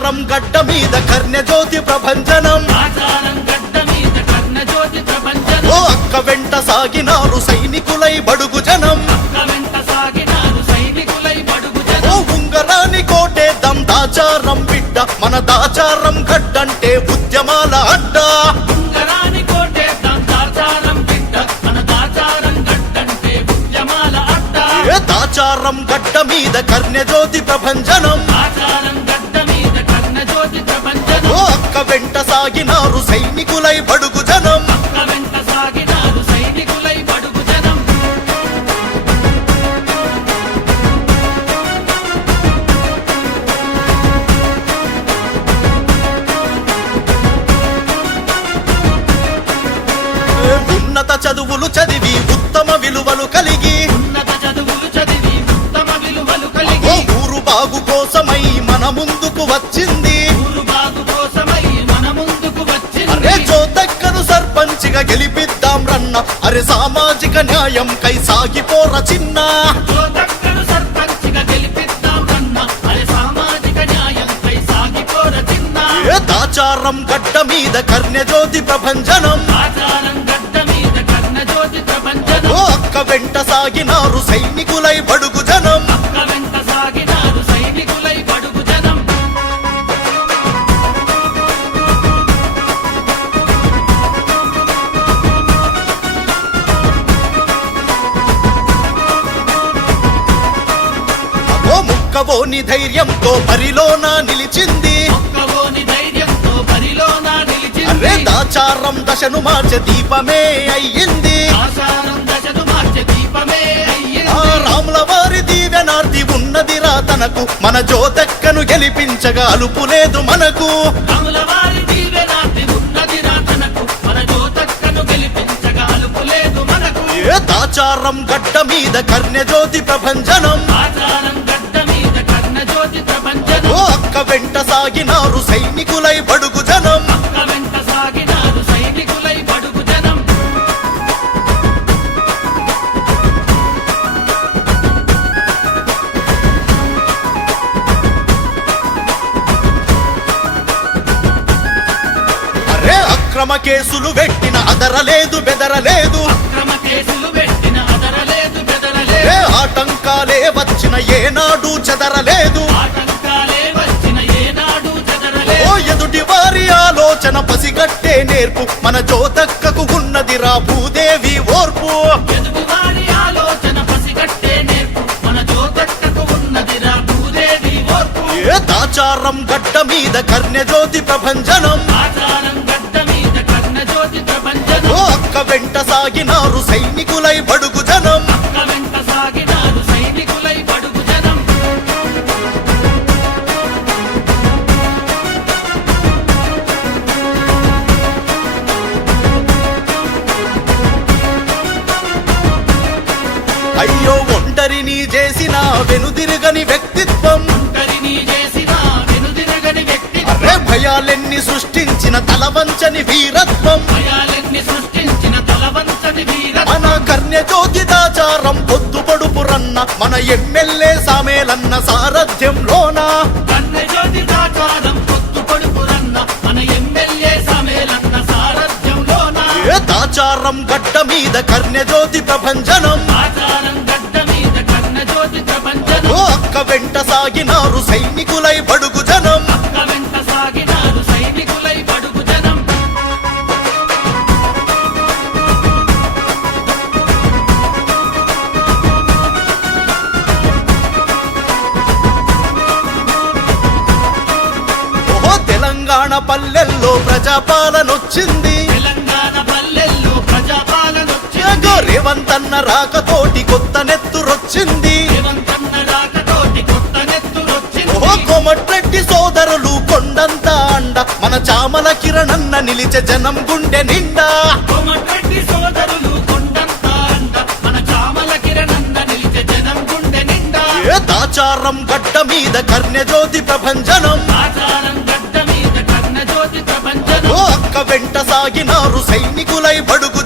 ఆచారం గడ్డ మీద కర్ణజ్యోతి ప్రభంజనం. ఓ అక్క వెంట సాగినారు సైనికులై బడుగు జనం. ఓ ఉంగరాని కోటేద్దాం దాచారం బిడ్డ మన దాచారం గడ్డంటే ఉద్యమాల అడ్డ. దాచారం గడ్డ మీద కర్ణజ్యోతి ప్రభంజనం. వెంట సాగినారు సైనికులై బడుగు జనం. ఉన్నత చదువులు చదివి ఉత్తమ విలువలు కలిగి. ఉన్నత చదువులు చదివి ఉత్తమ విలువలు కలిగి ఊరు బాగు కోసమై మన ముందుకు వచ్చింది. సర్పంచిగా గెలిపిద్దాం రన్న. అరే సామాజిక న్యాయం కై సాగిపోర చిన్న. దాచారం గడ్డ మీద కర్ణ్యజ్యోతి ప్రభంజనం. ఆచారం గడ్డ మీద కర్ణ జ్యోతి ప్రపంచం ఓ అక్క వెంట సాగినారు సైనికులై బడుగు ఓ ముక్కవోని ధైర్యంతో పరిలోన నిలిచింది. ఒక్కవోని అరే దాచారం దశను మార్చే దీపమే అయ్యింది. రాముల వారి దీవెనార్తి ఉన్నదిరా తనకు. మన జోతక్కను గెలిపించగా అలుపు లేదు మనకు. రాముల వారి దీవెనాటి ఉన్నది రాతనకు సాగినారు సైనికులై బడుగు జనం. అక్రమ కేసులు పెట్టిన అదరలేదు బెదరలేదు. అక్రమ కేసులు పెట్టిన అదరలేదు ఏ బెదరలేదు ఆటంకాలే వచ్చిన ఏనాడు ఆలోచన పసిగట్టే నేర్పు. మన జోతక్కకు ఉన్నది రా భూదేవి ఓర్పు. ఏ దాచారం గడ్డ మీద కర్ణ్యజ్యోతి ప్రభంజనం. ఆచారం గడ్డ మీద కర్ణ జ్యోతి ప్రపంచం ఓ అక్క వెంట సాగినారు సైనికులై బడుగు జనం. వెనుదిరుగని వ్యక్తిత్వం. అరే భయాలెన్ని సృష్టించిన తలవంచని వీరత్వం. భయాలెన్ని సృష్టించిన తలవంచని వీర మన కర్ణ్యజ్యోతి దాచారం పొద్దు పొడుపు రన్న మన ఎమ్మెల్యే సామేలన్న సారథ్యంలోన. పడుపురన్న దాచారం గడ్డ మీద కర్ణ్యజ్యోతి ప్రభంజనం. వెంట సాగినారు సైనికులై బడుగు జనం. తెలంగాణ పల్లెల్లో ప్రజాపాలనొచ్చింది. తెలంగాణ పల్లెల్లో ప్రజాపాలన ఏగో రేవంతన్న రాకతోటి కొత్త నెత్తురొచ్చింది. మన చామల కిరణన్న నిలిచే జనం గుండె నిండా. దాచారం గడ్డ మీద కర్ణ్యజ్యోతి ప్రభంజనం. ఆచారం గడ్డ మీద కర్ణ జ్యోతి ప్రపంచం ఓ అక్క వెంట సాగినారు సైనికులై బడుగు